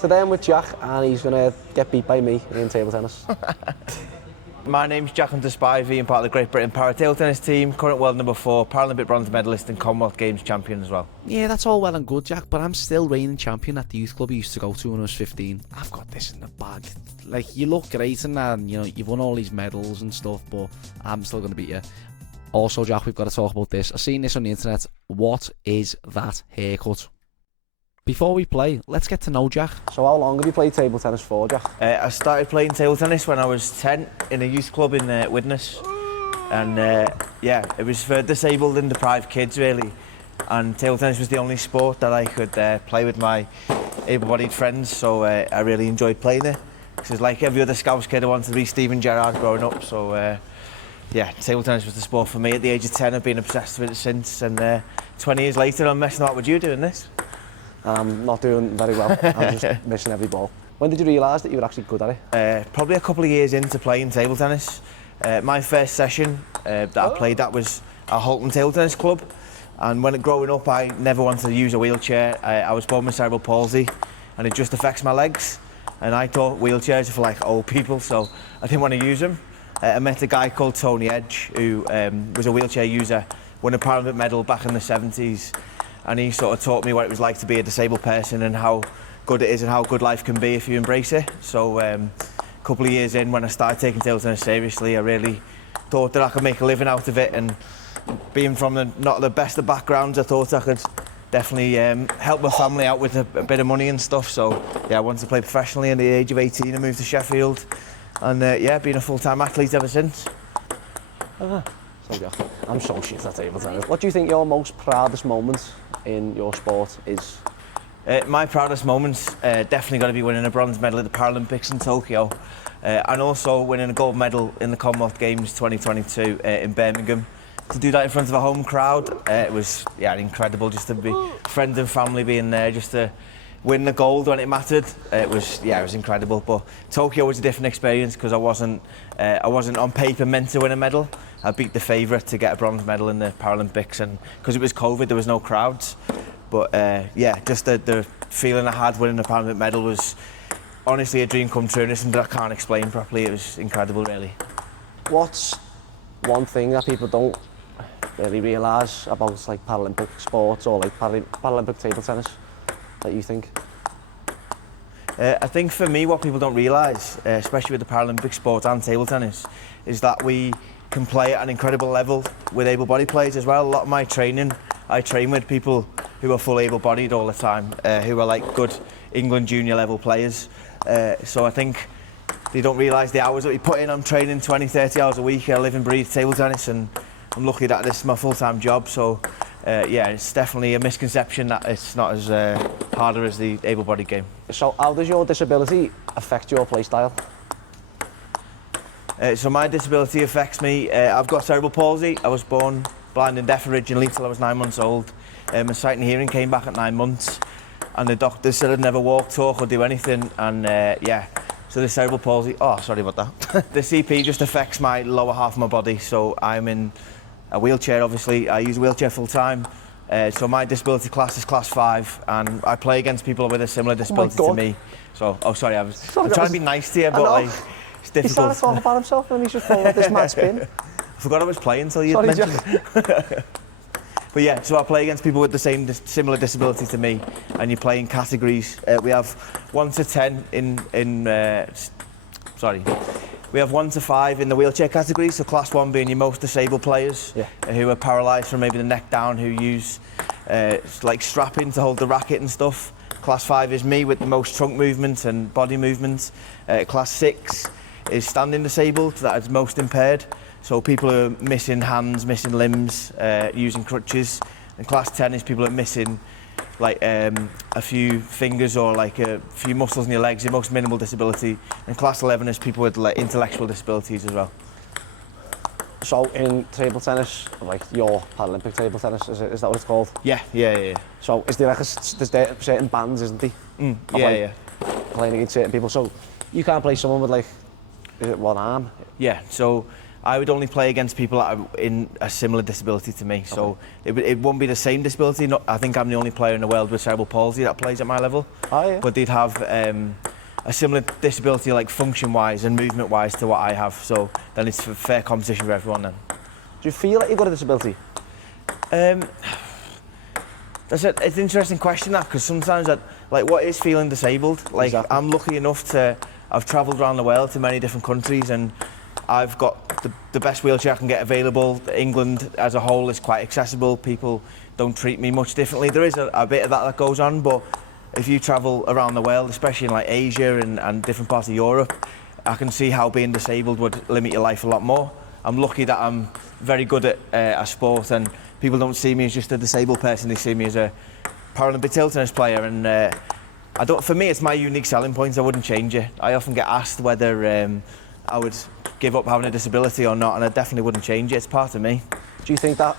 Today I'm with Jack and he's going to get beat by me in table tennis. My name's Jack Spivey, I'm part of the Great Britain para table tennis team, current world number 4, Paralympic bronze medalist and Commonwealth Games champion as well. Yeah, that's all well and good, Jack, but I'm still reigning champion at the youth club I used to go to when I was 15. I've got this in the bag. Like, you look great and that, and, you know, you've won all these medals and stuff, but I'm still going to beat you. Also, Jack, we've got to talk about this. I've seen this on the internet. What is that haircut? Before we play, let's get to know Jack. So how long have you played table tennis for, Jack? I started playing table tennis when I was 10 in a youth club in Widnes. And yeah, it was for disabled and deprived kids really. And table tennis was the only sport that I could play with my able-bodied friends, so I really enjoyed playing it. Because like every other Scouse kid, I wanted to be Steven Gerrard growing up, so yeah, table tennis was the sport for me. At the age of 10, I've been obsessed with it since, and 20 years later, I'm messing about with you doing this. I'm not doing very well. I'm just missing every ball. When did you realise that you were actually good at it? Probably a couple of years into playing table tennis. My first session that I played at was at Holton Table Tennis Club, and when growing up I never wanted to use a wheelchair. I was born with cerebral palsy and it just affects my legs, and I thought wheelchairs are for like old people, so I didn't want to use them. I met a guy called Tony Edge who was a wheelchair user, won a Paralympic medal back in the 70s, and he sort of taught me what it was like to be a disabled person and how good it is and how good life can be if you embrace it. So a couple of years in, when I started taking table tennis seriously, I really thought that I could make a living out of it, and being from not the best of backgrounds, I thought I could definitely help my family out with a bit of money and stuff. So yeah, I wanted to play professionally at the age of 18 and moved to Sheffield, and yeah, been a full-time athlete ever since. So Jack, I'm so shit at table tennis. What do you think your most proudest moment in your sport is? My proudest moments definitely got to be winning a bronze medal at the Paralympics in Tokyo, and also winning a gold medal in the Commonwealth Games 2022 in Birmingham. To do that in front of a home crowd, it was incredible, just to be friends and family being there, just to win the gold when it mattered. It was incredible. But Tokyo was a different experience because I wasn't on paper meant to win a medal. I beat the favourite to get a bronze medal in the Paralympics, and because it was COVID, there was no crowds. But yeah, just the feeling I had winning a Paralympic medal was honestly a dream come true, and it's something that I can't explain properly. It was incredible, really. What's one thing that people don't really realise about like Paralympic sports or like Paralympic table tennis that you think? I think for me, what people don't realise, especially with the Paralympic sport and table tennis, is that we can play at an incredible level with able-bodied players as well. A lot of my training, I train with people who are full able-bodied all the time, who are like good England junior level players. So I think they don't realise the hours that we put in. I'm training 20, 30 hours a week. I live and breathe table tennis, and I'm lucky that this is my full-time job. So yeah, it's definitely a misconception that it's not as harder as the able-bodied game. So how does your disability affect your play style? So my disability affects me. I've got cerebral palsy. I was born blind and deaf originally till I was 9 months old. My sight and hearing came back at 9 months, and the doctors said I'd never walk, talk or do anything, and yeah, so the cerebral palsy, oh sorry about that. The CP just affects my lower half of my body, so I'm in a wheelchair obviously. I use a wheelchair full time, so my disability class is class 5, and I play against people with a similar disability to me. So, oh sorry, I'm trying to be nice to you, but like, it's difficult. He's trying to talk about himself and he's just pulling this mad spin. I forgot I was playing until you mentioned it. But yeah, so I play against people with the same similar disability to me, and you play in categories. We have 1 to 10 we have 1 to 5 in the wheelchair category. So class 1 being your most disabled players, who are paralysed from maybe the neck down, who use like strapping to hold the racket and stuff. Class 5 is me with the most trunk movement and body movement. Class 6 is standing disabled, that is most impaired. So people who are missing hands, missing limbs, using crutches. And class 10 is people who are missing like a few fingers or like a few muscles in your legs, your most minimal disability. And class 11 is people with like intellectual disabilities as well. So in table tennis, like your Paralympic table tennis, is that what it's called? Yeah. So is there like there's certain bands, isn't there? Yeah. Playing against certain people. So you can't play someone with like, is it one arm? Yeah, so I would only play against people that are in a similar disability to me. So it won't be the same disability. I think I'm the only player in the world with cerebral palsy that plays at my level. Oh, yeah. But they'd have a similar disability, like function-wise and movement-wise, to what I have. So then it's a fair competition for everyone then. Do you feel like you've got a disability? It's an interesting question, that, because sometimes what is feeling disabled? Like, exactly. I'm lucky enough I've travelled around the world to many different countries, and I've got the best wheelchair I can get available. England as a whole is quite accessible. People don't treat me much differently. There is a bit of that goes on, but if you travel around the world, especially in like Asia and different parts of Europe, I can see how being disabled would limit your life a lot more. I'm lucky that I'm very good at a sport, and people don't see me as just a disabled person. They see me as a Paralympic table tennis player, and for me, it's my unique selling point. I wouldn't change it. I often get asked whether I would give up having a disability or not, and I definitely wouldn't change it. It's part of me. Do you think that...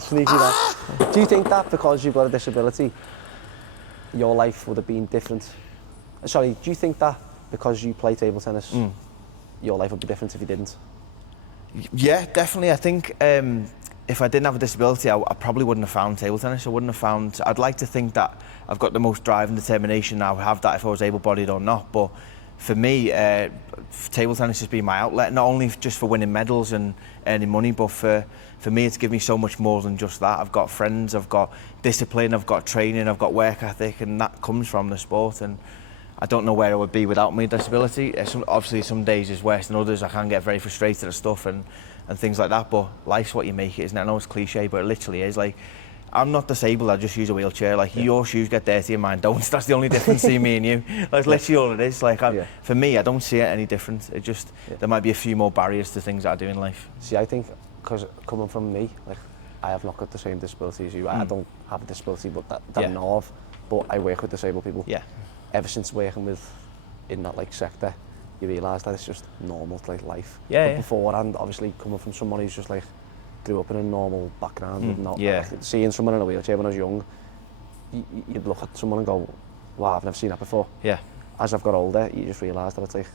Sneaky that. Do you think that because you've got a disability, your life would have been different? Sorry, do you think that because you play table tennis, your life would be different if you didn't? Yeah, definitely. I think if I didn't have a disability, I probably wouldn't have found table tennis. I'd like to think that I've got the most drive and determination. I would have that if I was able-bodied or not. But for me, table tennis has been my outlet, not only just for winning medals and earning money, but for me, it's given me so much more than just that. I've got friends, I've got discipline, I've got training, I've got work ethic, and that comes from the sport. And I don't know where I would be without my disability. Obviously, some days is worse than others. I can get very frustrated at stuff and things like that, but life's what you make it, isn't it? I know it's cliche, but it literally is. Like, I'm not disabled, I just use a wheelchair. Like, your shoes get dirty and mine don't. That's the only difference between me and you. That's literally all it is. Like, for me, I don't see it any different. It just, there might be a few more barriers to things that I do in life. See, I think, because coming from me, like, I have not got the same disability as you. I don't have a disability, but that I know of. But I work with disabled people. Yeah. Ever since working in that like sector, you realise that it's just normal like life. Yeah. But beforehand, obviously coming from someone who's just like grew up in a normal background, with not Yeah. like, seeing someone in a wheelchair when I was young, you'd look at someone and go, "Wow, I've never seen that before." Yeah. As I've got older, you just realise that it's like,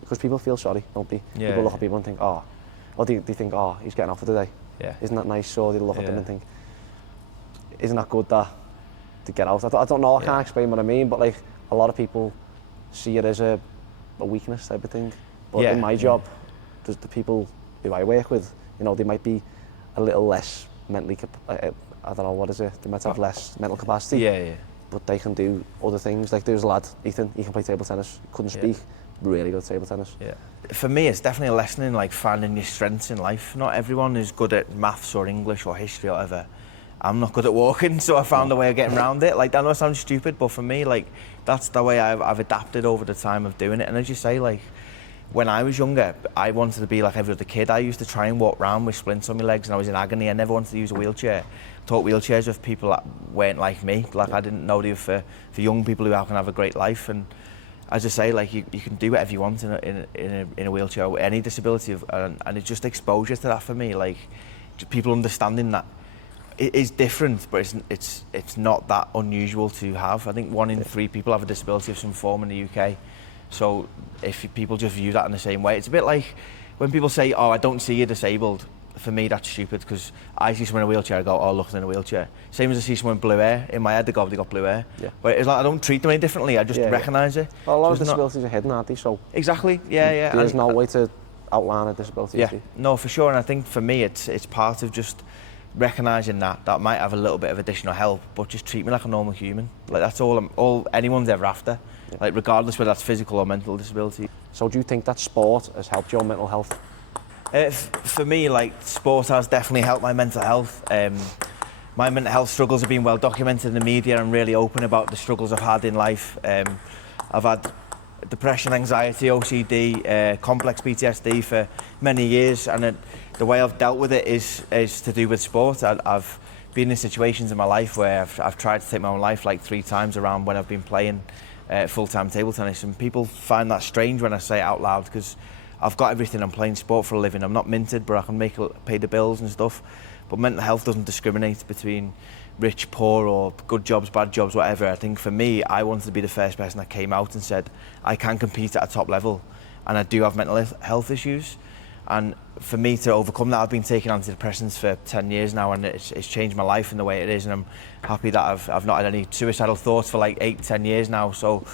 because people feel sorry, don't they? Yeah, people look at people and think, "Oh," or they think, "Oh, he's getting off for the day." Yeah. Isn't that nice? Or they look at them and think, "Isn't that good that to get out?" I don't know. I can't explain what I mean, but like a lot of people see it as a weakness type of thing. But in my job, the people who I work with, you know, they might be a little less mentally, I don't know, what is it? They might have less mental capacity. Yeah. But they can do other things. Like there's a lad, Ethan, he can play table tennis, couldn't speak, really good at table tennis. Yeah. For me, it's definitely a lesson in like finding your strengths in life. Not everyone is good at maths or English or history or whatever. I'm not good at walking, so I found a way of getting around it. Like, that know sounds stupid, but for me, like, that's the way I've adapted over the time of doing it. And as you say, like, when I was younger, I wanted to be like every other kid. I used to try and walk around with splints on my legs, and I was in agony. I never wanted to use a wheelchair. Taught wheelchairs with people that weren't like me. Like, I didn't know they were for young people who can have a great life. And as I say, like, you can do whatever you want in a wheelchair with any disability, and it's just exposure to that for me. Like, people understanding that it is different, but it's not that unusual to have. I think 1 in 3 people have a disability of some form in the UK. So if people just view that in the same way, it's a bit like when people say, "Oh, I don't see you disabled." For me, that's stupid, because I see someone in a wheelchair, I go, "Oh, look, they're in a wheelchair." Same as I see someone with blue hair, in my head they got blue hair. Yeah. But it's like I don't treat them any differently, I just recognise it. Well, a lot of disabilities are hidden, aren't they? So exactly, yeah. There's no way to outline a disability. Yeah, no, for sure. And I think for me, it's part of just recognising that might have a little bit of additional help, but just treat me like a normal human. Like, that's all anyone's ever after. Like, regardless whether that's physical or mental disability. So do you think that sport has helped your mental health? For me, like, sport has definitely helped my mental health. My mental health struggles have been well documented in the media. I'm really open about the struggles I've had in life. I've had depression, anxiety, OCD, complex PTSD for many years, and the way I've dealt with it is to do with sport. I've been in situations in my life where I've tried to take my own life like 3 times around when I've been playing full-time table tennis, and people find that strange when I say it out loud, because I've got everything. I'm playing sport for a living. I'm not minted, but I can pay the bills and stuff. But mental health doesn't discriminate between rich, poor, or good jobs, bad jobs, whatever. I think for me, I wanted to be the first person that came out and said, I can compete at a top level, and I do have mental health issues. And for me to overcome that, I've been taking antidepressants for 10 years now, and it's changed my life in the way it is, and I'm happy that I've not had any suicidal thoughts for like 8-10 years now. So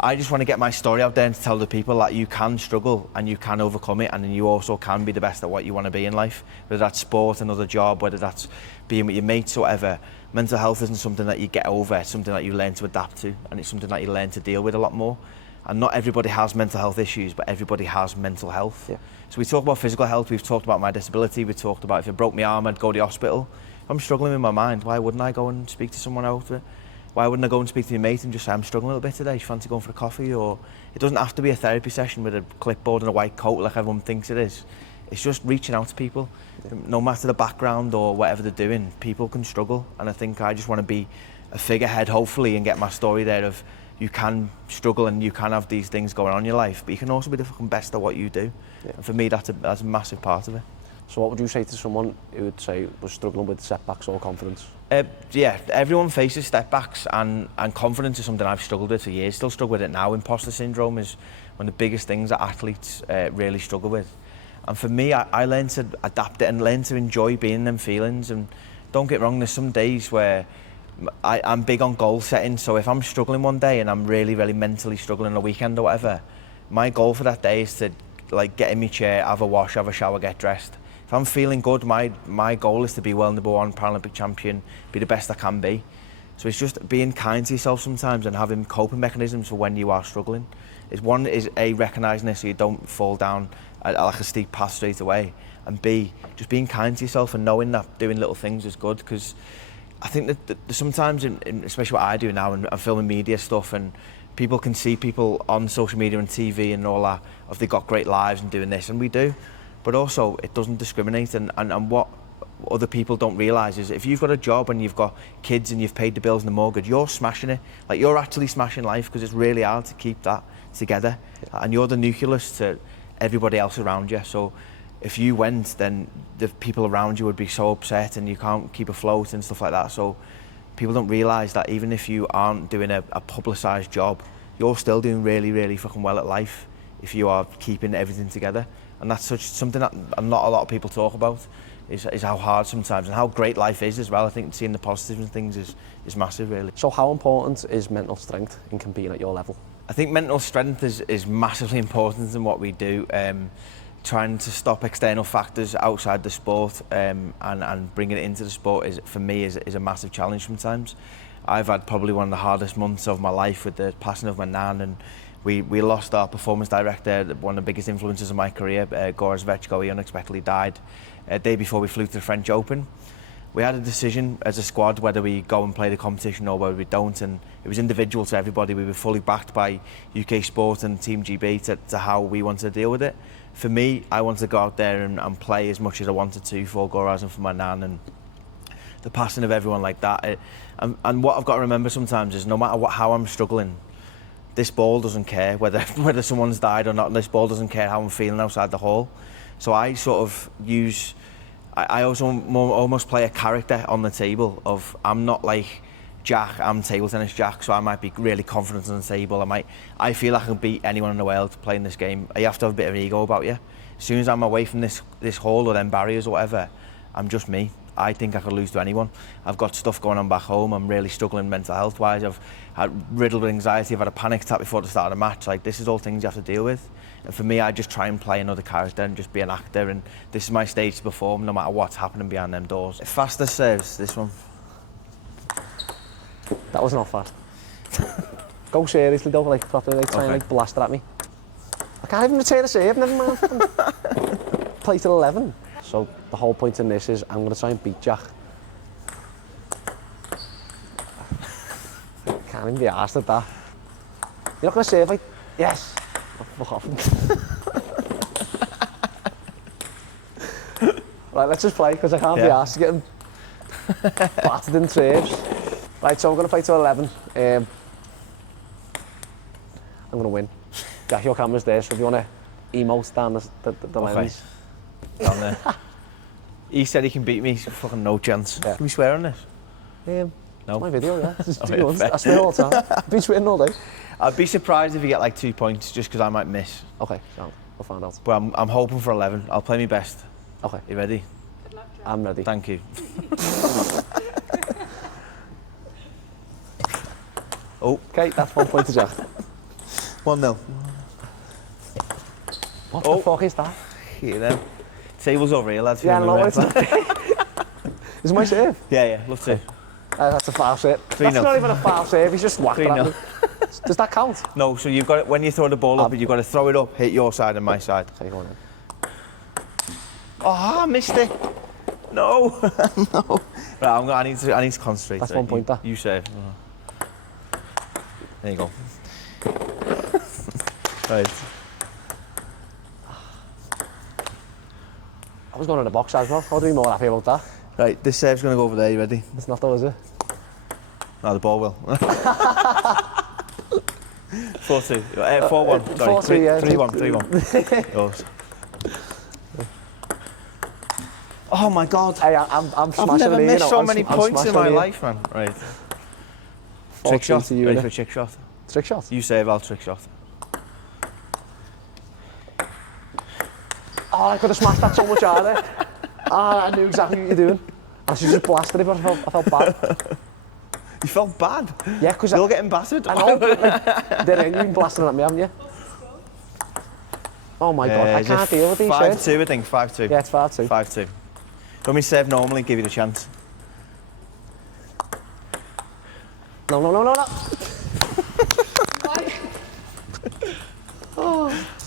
I just want to get my story out there and to tell the people that you can struggle and you can overcome it, and then you also can be the best at what you want to be in life, whether that's sport, another job, whether that's being with your mates or whatever. Mental health isn't something that you get over, it's something that you learn to adapt to, and it's something that you learn to deal with a lot more. And not everybody has mental health issues, but everybody has mental health. Yeah. So we talk about physical health, we've talked about my disability, we talked about if it broke my arm, I'd go to the hospital. If I'm struggling with my mind, why wouldn't I go and speak to someone else? Why wouldn't I go and speak to my mate and just say, I'm struggling a little bit today, do you fancy going for a coffee? Or it doesn't have to be a therapy session with a clipboard and a white coat like everyone thinks it is. It's just reaching out to people. Yeah. No matter the background or whatever they're doing, people can struggle. And I think I just want to be a figurehead, hopefully, and get my story there of you can struggle and you can have these things going on in your life, but you can also be the fucking best at what you do. Yeah. And for me, that's a massive part of it. So what would you say to someone who would say was struggling with setbacks or confidence? Yeah, everyone faces setbacks, and confidence is something I've struggled with for years, still struggle with it now. Imposter syndrome is one of the biggest things that athletes really struggle with. And for me, I learned to adapt it and learn to enjoy being in them feelings. And don't get wrong, there's some days where I'm big on goal setting, so if I'm struggling one day and I'm really, really mentally struggling on a weekend or whatever, my goal for that day is to like get in my chair, have a wash, have a shower, get dressed. If I'm feeling good, my goal is to be world #1 Paralympic champion, be the best I can be. So it's just being kind to yourself sometimes and having coping mechanisms for when you are struggling. One is A, recognising this so you don't fall down like a steep path straight away, and B, just being kind to yourself and knowing that doing little things is good, because I think that sometimes, especially what I do now, and I'm filming media stuff, and people can see people on social media and TV and all that, if they've got great lives and doing this, and we do, but also it doesn't discriminate, and what other people don't realise is if you've got a job and you've got kids and you've paid the bills and the mortgage, you're smashing it. Like, you're actually smashing life, because it's really hard to keep that together, and you're the nucleus to everybody else around you. So if you went, then the people around you would be so upset and you can't keep afloat and stuff like that. So people don't realise that even if you aren't doing a publicised job, you're still doing really, really fucking well at life if you are keeping everything together. And that's something that not a lot of people talk about, is how hard sometimes and how great life is as well. I think seeing the positives and things is massive, really. So how important is mental strength in competing at your level? I think mental strength is massively important in what we do. Trying to stop external factors outside the sport and bringing it into the sport for me is a massive challenge sometimes. I've had probably one of the hardest months of my life with the passing of my nan, and we lost our performance director, one of the biggest influences of my career, Goraz Vechko. He unexpectedly died a day before we flew to the French Open. We had a decision as a squad whether we go and play the competition or whether we don't, and it was individual to everybody. We were fully backed by UK Sport and Team GB to how we wanted to deal with it. For me, I wanted to go out there and play as much as I wanted to for Goraz and for my nan, and the passing of everyone like that. And what I've got to remember sometimes is no matter how I'm struggling, this ball doesn't care whether someone's died or not. This ball doesn't care how I'm feeling outside the hall. So I sort of I also almost play a character on the table of, I'm not like Jack, I'm table tennis Jack, so I might be really confident on the table. I feel I can beat anyone in the world playing this game. You have to have a bit of ego about you. As soon as I'm away from this hall or them barriers or whatever, I'm just me. I think I could lose to anyone. I've got stuff going on back home. I'm really struggling mental health wise. I've had riddled with anxiety. I've had a panic attack before the start of the match. Like, this is all things you have to deal with. And for me, I just try and play another character and just be an actor. And this is my stage to perform, no matter what's happening behind them doors. Faster serves, this one. That was not fast. Go seriously though, like properly, like try and like blast it at me. I can't even return a serve, never mind. Play till 11. So the whole point in this is I'm going to try and beat Jack. Can't even be arsed at that. You're not going to serve like, yes. Oh, fuck off. Right, let's just play, because I can't be arsed to get him battered in serves. Right, so I'm going to play till 11. I'm going to win. Jack, your camera's there, so if you want to emote down the lens. Down there. He said he can beat me, fucking no chance. Yeah. Can we swear on this? No. It's my video, yeah. I swear all the time. I've been swearing all day. I'd be surprised if you get like 2 points, just because I might miss. Okay, so. We'll find out. But I'm hoping for 11. I'll play my best. Okay. You ready? I'm ready. Thank you. Oh. Okay, that's 1 point to Jack. 1-0. What the fuck is that? Here then. Table's over here, lads. Yeah, I know what it's like. Is it my serve? Yeah, love to. That's a foul serve. 3-0. That's not even a foul serve, he's just whacked it at me. Does that count? No, so you've got it, when you throw the ball up, you've got to throw it up, hit your side and my side. Okay, go on then. Oh, I missed it. No. No. Right, I need to concentrate. That's 1 point, that. You save. There you go. Right. I was going in the box as well. I'll be more happy about that. Right, this serve's going to go over there. You ready? It's not though, is it? No, the ball will. 4-2. 4-1. Sorry. 4-2, yeah. 3-1. Yours. Oh my God. Hey, I'm smashing I've never it, missed you know. so many points in my it. life, man. Right. Trick shot. To you, Ready for a trick shot? Trick shot? You save, I'll trick shot. Oh, I could have smashed that so much harder. I knew exactly what you're doing. I should just blasted it, but I felt bad. You felt bad? Yeah, because you're getting battered. I know, but like, you've been blasting at me, haven't you? Oh my God, I can't deal with these shirts. 5-2, I think, 5-2. Yeah, it's 5-2. 5-2. Let me serve normally, give you the chance. No.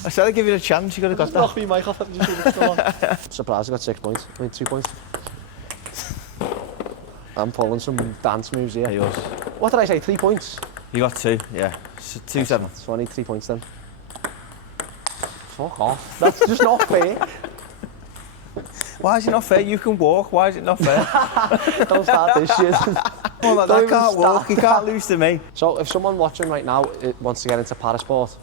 I said I'd give you a chance, you could have got that. Knock me mic off, I'm surprised I got 6 points. I mean, 2 points. I'm pulling some dance moves here. Yours. What did I say, 3 points? You got 2, yeah. 2-7. So I need 3 points then. Fuck off. That's just not fair. Why is it not fair? You can walk, why is it not fair? Don't start this shit. Well, that can't walk, you can't lose to me. So if someone watching right now wants to get into parasport,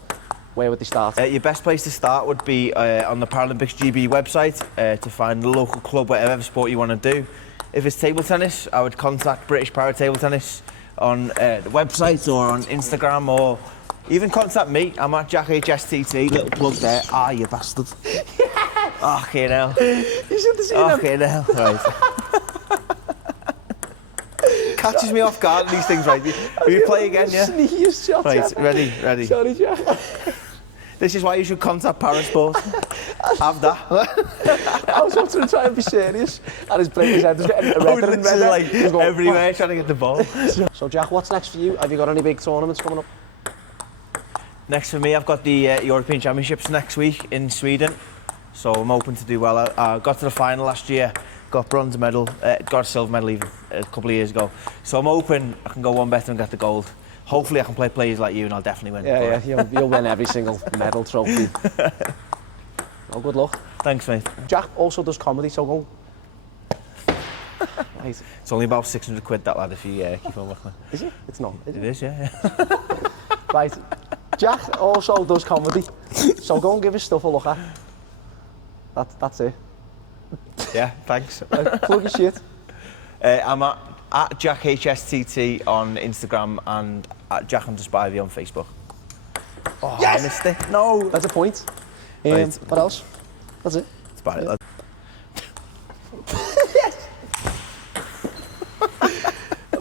where would they start? Your best place to start would be on the Paralympics GB website to find the local club, whatever sport you want to do. If it's table tennis, I would contact British Para Table Tennis on the website or on Instagram, or even contact me. I'm at Jack HSTT, little plug there. Ah, you bastard. Oh, okay now. You should have seen him. Okay now. Right. Catches me off guard these things, right? Will you play again, yeah? Sneeze shot. Right, ready. Sorry, Jack. This is why you should contact Parasport. Have that. I was about to try and be serious, and his head was getting redder and redder. Like going, everywhere trying to get the ball. So Jack, what's next for you? Have you got any big tournaments coming up? Next for me, I've got the European Championships next week in Sweden. So I'm hoping to do well. I got to the final last year, got bronze medal, got a silver medal even a couple of years ago. So I'm hoping I can go one better and get the gold. Hopefully I can play players like you and I'll definitely win. Yeah, you'll win every single medal trophy. Oh, good luck. Thanks, mate. Jack also does comedy, so go. Right. It's only about 600 quid that lad if you keep on working. Is it? It's not. It is, yeah. Right. Jack also does comedy, so go and give his stuff a look at. That's it. Yeah, thanks. Plug your shit. I'm at Jack HSTT on Instagram and at Jack_Spivey on Facebook. Oh, yes! I missed it. No! That's a point. Right. What else? That's it. That's about it.